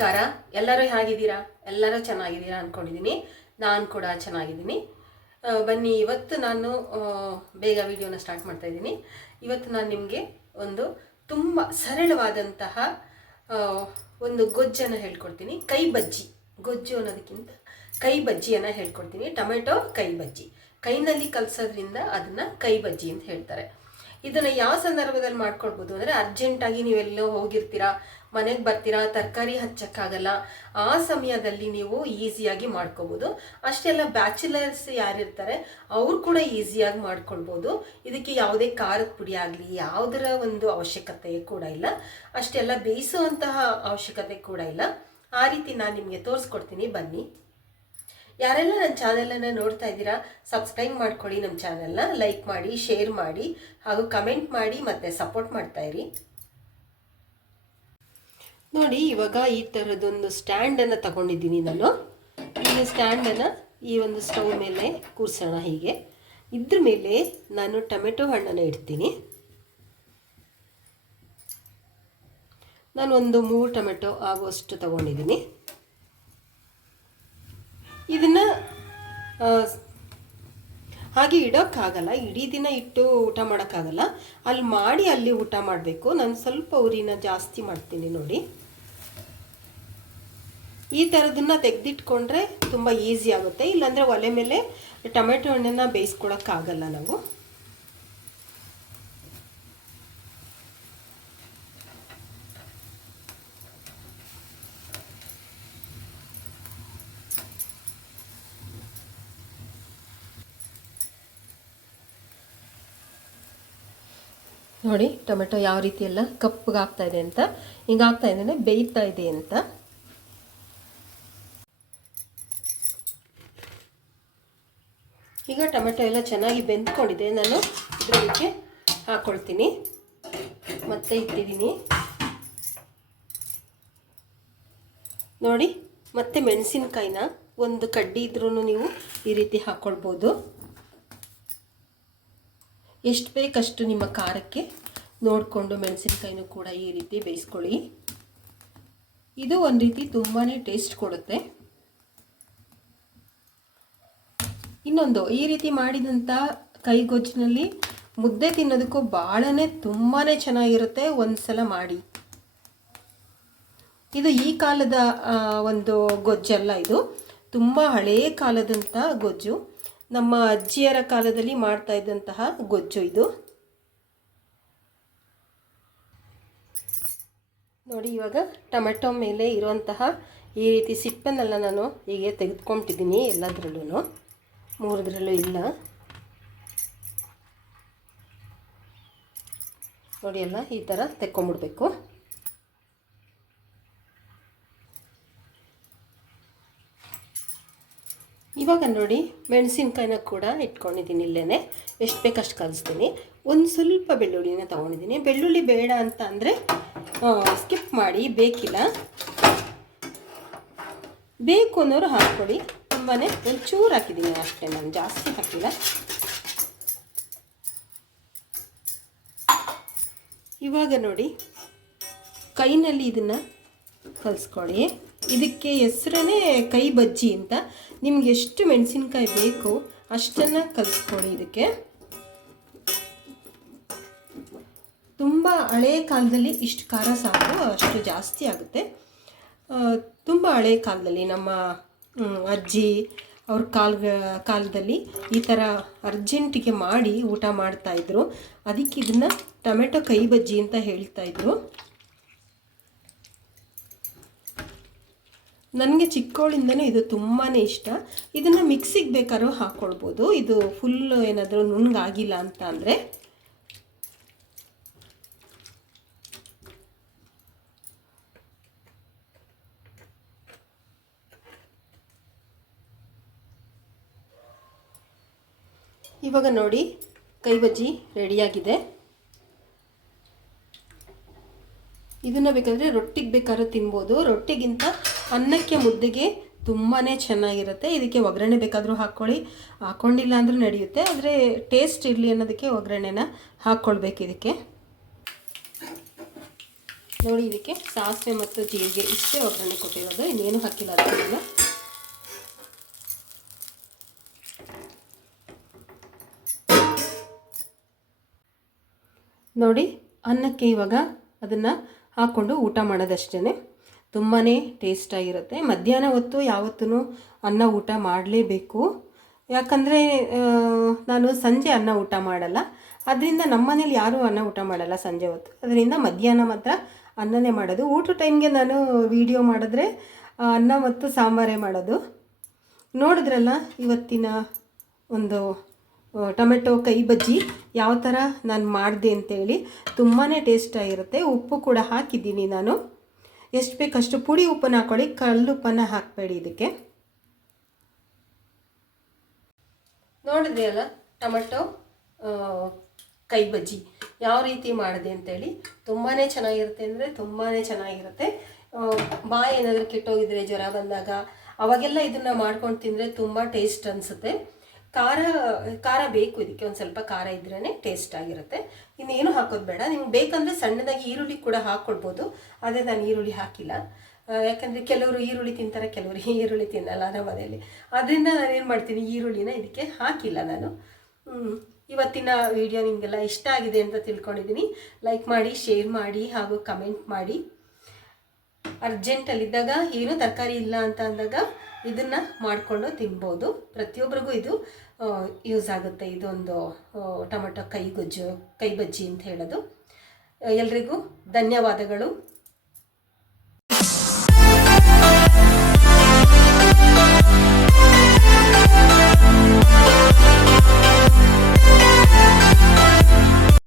ನಮಸ್ಕಾರ. ಎಲ್ಲರೂ ಹೇಗಿದ್ದೀರಾ? ಎಲ್ಲರೂ ಚೆನ್ನಾಗಿದ್ದೀರಾ ಅಂದ್ಕೊಂಡಿದ್ದೀನಿ ನಾನು ಕೂಡ ಚೆನ್ನಾಗಿದ್ದೀನಿ. ಬನ್ನಿ, ಇವತ್ತು ನಾನು ಬೇಗ ವಿಡಿಯೋನ ಸ್ಟಾರ್ಟ್ ಮಾಡ್ತಾ ಇದ್ದೀನಿ. ಇವತ್ತು ನಾನು ನಿಮಗೆ ಒಂದು ತುಂಬ ಸರಳವಾದಂತಹ ಒಂದು ಗೊಜ್ಜನ್ನು ಹೇಳ್ಕೊಡ್ತೀನಿ. ಕೈ ಬಜ್ಜಿ ಗೊಜ್ಜು ಅನ್ನೋದಕ್ಕಿಂತ ಕೈ ಬಜ್ಜಿಯನ್ನು ಹೇಳ್ಕೊಡ್ತೀನಿ. ಟೊಮೆಟೊ ಕೈ ಬಜ್ಜಿ ಕೈನಲ್ಲಿ ಕಲಸೋದ್ರಿಂದ ಅದನ್ನು ಕೈ ಬಜ್ಜಿ ಅಂತ ಹೇಳ್ತಾರೆ. ಇದನ್ನು ಯಾವ ಸಂದರ್ಭದಲ್ಲಿ ಮಾಡ್ಕೊಳ್ಬೋದು ಅಂದರೆ ಅರ್ಜೆಂಟಾಗಿ ನೀವೆಲ್ಲೋ ಹೋಗಿರ್ತೀರಾ? ಮನೆಗೆ ಬರ್ತೀರಾ, ತರಕಾರಿ ಹಚ್ಚಕ್ಕಾಗಲ್ಲ, ಆ ಸಮಯದಲ್ಲಿ ನೀವು ಈಸಿಯಾಗಿ ಮಾಡ್ಕೋಬೋದು. ಅಷ್ಟೆಲ್ಲ ಬ್ಯಾಚುಲರ್ಸ್ ಯಾರಿರ್ತಾರೆ, ಅವ್ರು ಕೂಡ ಈಸಿಯಾಗಿ ಮಾಡ್ಕೊಳ್ಬೋದು. ಇದಕ್ಕೆ ಯಾವುದೇ ಖಾರದ ಪುಡಿ ಆಗಲಿ, ಯಾವುದರ ಒಂದು ಅವಶ್ಯಕತೆ ಕೂಡ ಇಲ್ಲ. ಅಷ್ಟೆಲ್ಲ ಬೇಯಿಸುವಂತಹ ಅವಶ್ಯಕತೆ ಕೂಡ ಇಲ್ಲ. ಆ ರೀತಿ ನಾನು ನಿಮಗೆ ತೋರಿಸ್ಕೊಡ್ತೀನಿ, ಬನ್ನಿ. ಯಾರೆಲ್ಲ ನನ್ನ ಚಾನೆಲನ್ನು ನೋಡ್ತಾ ಇದ್ದೀರಾ, ಸಬ್ಸ್ಕ್ರೈಬ್ ಮಾಡ್ಕೊಳ್ಳಿ ನಮ್ಮ ಚಾನೆಲ್ನ, ಲೈಕ್ ಮಾಡಿ, ಶೇರ್ ಮಾಡಿ, ಹಾಗೂ ಕಮೆಂಟ್ ಮಾಡಿ ಮತ್ತು ಸಪೋರ್ಟ್ ಮಾಡ್ತಾ ಇರಿ. ನೋಡಿ, ಇವಾಗ ಈ ಥರದೊಂದು ಸ್ಟ್ಯಾಂಡನ್ನು ತಗೊಂಡಿದ್ದೀನಿ ನಾನು. ಈ ಸ್ಟ್ಯಾಂಡನ್ನು ಈ ಒಂದು ಸ್ಟವ್ ಮೇಲೆ ಕೂರಿಸೋಣ ಹೀಗೆ. ಇದ್ರ ಮೇಲೆ ನಾನು ಟೊಮೆಟೊ ಹಣ್ಣನ್ನು ಇಡ್ತೀನಿ. ನಾನು ಒಂದು ಮೂರು ಟೊಮೆಟೊ ಆಗುವಷ್ಟು ತಗೊಂಡಿದ್ದೀನಿ. ಇದನ್ನು ಹಾಗೆ ಇಡೋಕ್ಕಾಗಲ್ಲ, ಇಡೀ ದಿನ ಇಟ್ಟು ಊಟ ಮಾಡೋಕ್ಕಾಗಲ್ಲ. ಅಲ್ಲಿ ಮಾಡಿ ಅಲ್ಲಿ ಊಟ ಮಾಡಬೇಕು. ನಾನು ಸ್ವಲ್ಪ ಉರಿನ ಜಾಸ್ತಿ ಮಾಡ್ತೀನಿ ನೋಡಿ. ಈ ಥರದನ್ನ ತೆಗೆದಿಟ್ಕೊಂಡ್ರೆ ತುಂಬ ಈಸಿ ಆಗುತ್ತೆ. ಇಲ್ಲಾಂದರೆ ಒಲೆ ಮೇಲೆ ಟೊಮೆಟೊ ಹಣ್ಣನ್ನು ಬೇಯಿಸ್ಕೊಳಕ್ಕಾಗಲ್ಲ ನಾವು. ನೋಡಿ ಟೊಮೆಟೊ ಯಾವ ರೀತಿ ಎಲ್ಲ ಕಪ್ಪಗಾಗ್ತಾ ಇದೆ ಅಂತ, ಹಿಂಗಾಗ್ತಾ ಇದೆ ಬೇಯ್ತಾ ಇದೆ ಅಂತ. ಈಗ ಟೊಮೆಟೊ ಎಲ್ಲ ಚೆನ್ನಾಗಿ ಬೆಂದ್ಕೊಂಡಿದೆ, ನಾನು ಇದಕ್ಕೆ ಹಾಕ್ಕೊಳ್ತೀನಿ ಮತ್ತೆ ಇಟ್ಟಿದ್ದೀನಿ. ನೋಡಿ, ಮತ್ತೆ ಮೆಣಸಿನ್ಕಾಯಿನ ಒಂದು ಕಡ್ಡಿ ಇದ್ರೂ ನೀವು ಈ ರೀತಿ ಹಾಕ್ಕೊಳ್ಬೋದು ಎಷ್ಟು ಬೇಕಷ್ಟು ನಿಮ್ಮ ಖಾರಕ್ಕೆ ನೋಡಿಕೊಂಡು ಮೆಣಸಿನ್ಕಾಯಿನೂ ಕೂಡ ಈ ರೀತಿ ಬೇಯಿಸ್ಕೊಳ್ಳಿ. ಇದು ಒಂದು ರೀತಿ ತುಂಬಾ ಟೇಸ್ಟ್ ಕೊಡುತ್ತೆ. ಇನ್ನೊಂದು, ಈ ರೀತಿ ಮಾಡಿದಂಥ ಕೈಗೊಜ್ಜಿನಲ್ಲಿ ಮುದ್ದೆ ತಿನ್ನೋದಕ್ಕೂ ಭಾಳನೇ ತುಂಬಾ ಚೆನ್ನಾಗಿರುತ್ತೆ ಒಂದು ಸಲ ಮಾಡಿ. ಇದು ಈ ಕಾಲದ ಒಂದು ಗೊಜ್ಜಲ್ಲ ಇದು. ತುಂಬ ಹಳೆಯ ಕಾಲದಂಥ ಗೊಜ್ಜು. ನಮ್ಮ ಅಜ್ಜಿಯರ ಕಾಲದಲ್ಲಿ ಮಾಡ್ತಾ ಇದ್ದಂತಹ ಗೊಜ್ಜು ಇದು. ನೋಡಿ, ಇವಾಗ ಟೊಮೆಟೊ ಮೇಲೆ ಇರುವಂತಹ ಈ ರೀತಿ ಸಿಪ್ಪನ್ನೆಲ್ಲ ನಾನು ಹೀಗೆ ತೆಗೆದುಕೊಂಡಿದ್ದೀನಿ ಎಲ್ಲದರಲ್ಲೂ ಮೂರದ್ರಲ್ಲೂ ಇಲ್ಲ. ನೋಡಿ ಎಲ್ಲ ಈ ಥರ ತೆಕ್ಕೊಂಬಿಡ್ಬೇಕು. ಇವಾಗ ನೋಡಿ ಮೆಣಸಿನ್ಕಾಯಿನ ಕೂಡ ಇಟ್ಕೊಂಡಿದ್ದೀನಿ ಇಲ್ಲೇ ಎಷ್ಟು ಬೇಕಷ್ಟು ಕಲಿಸ್ತೀನಿ. ಒಂದು ಸ್ವಲ್ಪ ಬೆಳ್ಳುಳ್ಳಿನ ತೊಗೊಂಡಿದ್ದೀನಿ. ಬೆಳ್ಳುಳ್ಳಿ ಬೇಡ ಅಂತ ಅಂದರೆ ಸ್ಕಿಪ್ ಮಾಡಿ, ಬೇಕಿಲ್ಲ. ಬೇಕು ಅನ್ನೋರು ಹಾಕ್ಕೊಳ್ಳಿ. ತುಂಬಾ ಒಂಚೂರು ಹಾಕಿದ್ದೀನಿ ಅಷ್ಟೇ ನಾನು, ಜಾಸ್ತಿ ಹಾಕಿಲ್ಲ. ಇವಾಗ ನೋಡಿ, ಕೈನಲ್ಲಿ ಇದನ್ನು ಕಲಿಸ್ಕೊಳ್ಳಿ. ಇದಕ್ಕೆ ಹೆಸ್ರೇ ಕೈ ಬಜ್ಜಿ ಅಂತ. ನಿಮ್ಗೆ ಎಷ್ಟು ಮೆಣಸಿನ್ಕಾಯಿ ಬೇಕು ಅಷ್ಟನ್ನು ಕಲಿಸ್ಕೊಳ್ಳಿ ಇದಕ್ಕೆ. ತುಂಬ ಹಳೆ ಕಾಲದಲ್ಲಿ ಇಷ್ಟು ಖಾರ ಸಾಕು ಅಷ್ಟು ಜಾಸ್ತಿ ಆಗುತ್ತೆ. ತುಂಬ ಹಳೆ ಕಾಲದಲ್ಲಿ ನಮ್ಮ ಅಜ್ಜಿ ಅವ್ರ ಕಾಲ ಕಾಲದಲ್ಲಿ ಈ ಥರ ಅರ್ಜೆಂಟಿಗೆ ಮಾಡಿ ಊಟ ಮಾಡ್ತಾಯಿದ್ರು ಅದಕ್ಕೆ ಇದನ್ನು ಟೊಮೆಟೊ ಕೈ ಬಜ್ಜಿ ಅಂತ ಹೇಳ್ತಾಯಿದ್ರು ನನಗೆ ಚಿಕ್ಕವಳಿಂದನೂ ಇದು ತುಂಬಾ ಇಷ್ಟ. ಇದನ್ನು ಮಿಕ್ಸಿಗೆ ಬೇಕಾದ್ರೂ ಹಾಕ್ಕೊಳ್ಬೋದು ಇದು ಫುಲ್ ಏನಾದರೂ ನುಣ್ಣಗಾಗಿಲ್ಲ ಅಂತ ಅಂದರೆ. ಇವಾಗ ನೋಡಿ, ಕೈ ಬಜ್ಜಿ ರೆಡಿಯಾಗಿದೆ ಇದನ್ನು ಬೇಕಾದರೆ ರೊಟ್ಟಿಗೆ ಬೇಕಾದ್ರೂ ತಿನ್ಬೋದು. ರೊಟ್ಟಿಗಿಂತ ಅನ್ನಕ್ಕೆ ಮುದ್ದೆಗೆ ತುಂಬಾ ಚೆನ್ನಾಗಿರುತ್ತೆ. ಇದಕ್ಕೆ ಒಗ್ಗರಣೆ ಬೇಕಾದರೂ ಹಾಕ್ಕೊಳ್ಳಿ. ಹಾಕ್ಕೊಂಡಿಲ್ಲ ಅಂದರೂ ನಡೆಯುತ್ತೆ. ಆದರೆ ಟೇಸ್ಟ್ ಇರಲಿ ಅನ್ನೋದಕ್ಕೆ ಒಗ್ಗರಣೆನ ಹಾಕ್ಕೊಳ್ಬೇಕು ಇದಕ್ಕೆ. ನೋಡಿ, ಇದಕ್ಕೆ ಸಾಸಿವೆ ಮತ್ತು ಜೀರಿಗೆ ಇಷ್ಟೇ ಒಗ್ಗರಣೆ ಕೊಟ್ಟಿರೋದು. ಇನ್ನೇನು ಹಾಕಿಲ್ಲ ಅದಕ್ಕೆ ನೋಡಿ, ಅನ್ನಕ್ಕೆ ಇವಾಗ ಅದನ್ನು ಹಾಕ್ಕೊಂಡು ಊಟ ಮಾಡೋದಷ್ಟೇ ತುಂಬಾ ಟೇಸ್ಟಾಗಿರುತ್ತೆ ಮಧ್ಯಾಹ್ನ ಹೊತ್ತು ಯಾವತ್ತೂ ಅನ್ನ ಊಟ ಮಾಡಲೇಬೇಕು. ಯಾಕಂದರೆ ನಾನು ಸಂಜೆ ಅನ್ನ ಊಟ ಮಾಡಲ್ಲ. ಅದರಿಂದ ನಮ್ಮ ಮನೇಲಿ ಯಾರೂ ಅನ್ನ ಊಟ ಮಾಡಲ್ಲ ಸಂಜೆ ಹೊತ್ತು. ಅದರಿಂದ ಮಧ್ಯಾಹ್ನ ಮಾತ್ರ ಅನ್ನನೇ ಮಾಡೋದು. ಊಟ ಟೈಮ್ಗೆ ನಾನು ವಿಡಿಯೋ ಮಾಡಿದ್ರೆ ಅನ್ನ ಮತ್ತು ಸಾಂಬಾರೇ ಮಾಡೋದು. ನೋಡಿದ್ರಲ್ಲ ಇವತ್ತಿನ ಒಂದು ಟೊಮೆಟೊ, ಕೈ ಬಜ್ಜಿ ಯಾವ ಥರ ನಾನು ಮಾಡಿದೆ ಅಂತೇಳಿ ತುಂಬಾ ಟೇಸ್ಟಾಗಿರುತ್ತೆ ಉಪ್ಪು ಕೂಡ ಹಾಕಿದ್ದೀನಿ ನಾನು. ಎಷ್ಟು ಬೇಕಷ್ಟು ಪುಡಿ ಉಪ್ಪನ್ನು ಹಾಕ್ಕೊಳ್ಳಿ ಕಲ್ಲುಪ್ಪನ್ನು ಹಾಕಬೇಡಿ ಇದಕ್ಕೆ. ನೋಡಿದ್ರಿ ಅಲ್ಲ ಟೊಮೆಟೊ ಕೈ ಬಜ್ಜಿ ಯಾವ ರೀತಿ ಮಾಡಿದೆ ಅಂತೇಳಿ ತುಂಬಾ ಚೆನ್ನಾಗಿರುತ್ತೆ ಅಂದರೆ ತುಂಬಾ ಚೆನ್ನಾಗಿರುತ್ತೆ. ಬಾಯಿ ಏನಾದರೂ ಕೆಟ್ಟೋಗಿದ್ರೆ ಜ್ವರ ಬಂದಾಗ ಅವಾಗೆಲ್ಲ ಇದನ್ನು ಮಾಡ್ಕೊಂಡು ತಿಂದರೆ ತುಂಬ ಟೇಸ್ಟ್ ಅನಿಸುತ್ತೆ. ಖಾರ ಖಾರ ಬೇಕು ಇದಕ್ಕೆ. ಒಂದು ಸ್ವಲ್ಪ ಖಾರ ಇದ್ರೇ ಟೇಸ್ಟ್ ಆಗಿರುತ್ತೆ. ಇನ್ನೇನು ಹಾಕೋದು ಬೇಡ. ನಿಮ್ಗೆ ಬೇಕಂದರೆ ಸಣ್ಣದಾಗಿ ಈರುಳ್ಳಿ ಕೂಡ ಹಾಕ್ಕೊಡ್ಬೋದು ಆದರೆ ನಾನು ಈರುಳ್ಳಿ ಹಾಕಿಲ್ಲ. ಯಾಕಂದರೆ ಕೆಲವರು ಈರುಳ್ಳಿ ತಿಂತಾರೆ, ಕೆಲವರು ಈರುಳ್ಳಿ ತಿನ್ನಲ್ಲ ನಮ್ಮ ಮನೆಯಲ್ಲಿ. ಅದರಿಂದ ನಾನು ಏನು ಮಾಡ್ತೀನಿ, ಈರುಳ್ಳಿನ ಇದಕ್ಕೆ ಹಾಕಿಲ್ಲ ನಾನು. ಇವತ್ತಿನ ವಿಡಿಯೋ ನಿಮಗೆಲ್ಲ ಇಷ್ಟ ಆಗಿದೆ ಅಂತ ತಿಳ್ಕೊಂಡಿದ್ದೀನಿ ಲೈಕ್ ಮಾಡಿ ಶೇರ್ ಮಾಡಿ ಹಾಗೂ ಕಮೆಂಟ್ ಮಾಡಿ. ಅರ್ಜೆಂಟಲ್ಲಿದ್ದಾಗ ಏನೂ ತರಕಾರಿ ಇಲ್ಲ ಅಂತ ಅಂದಾಗ ಇದನ್ನು ಮಾಡಿಕೊಂಡು ತಿನ್ಬೋದು. ಪ್ರತಿಯೊಬ್ಬರಿಗೂ ಇದು ಯೂಸ್ ಆಗುತ್ತೆ. ಇದೊಂದು ಟೊಮೆಟೊ ಕೈ ಗೊಜ್ಜು ಕೈ ಬಜ್ಜಿ ಅಂತ ಹೇಳೋದು. ಎಲ್ರಿಗೂ ಧನ್ಯವಾದಗಳು.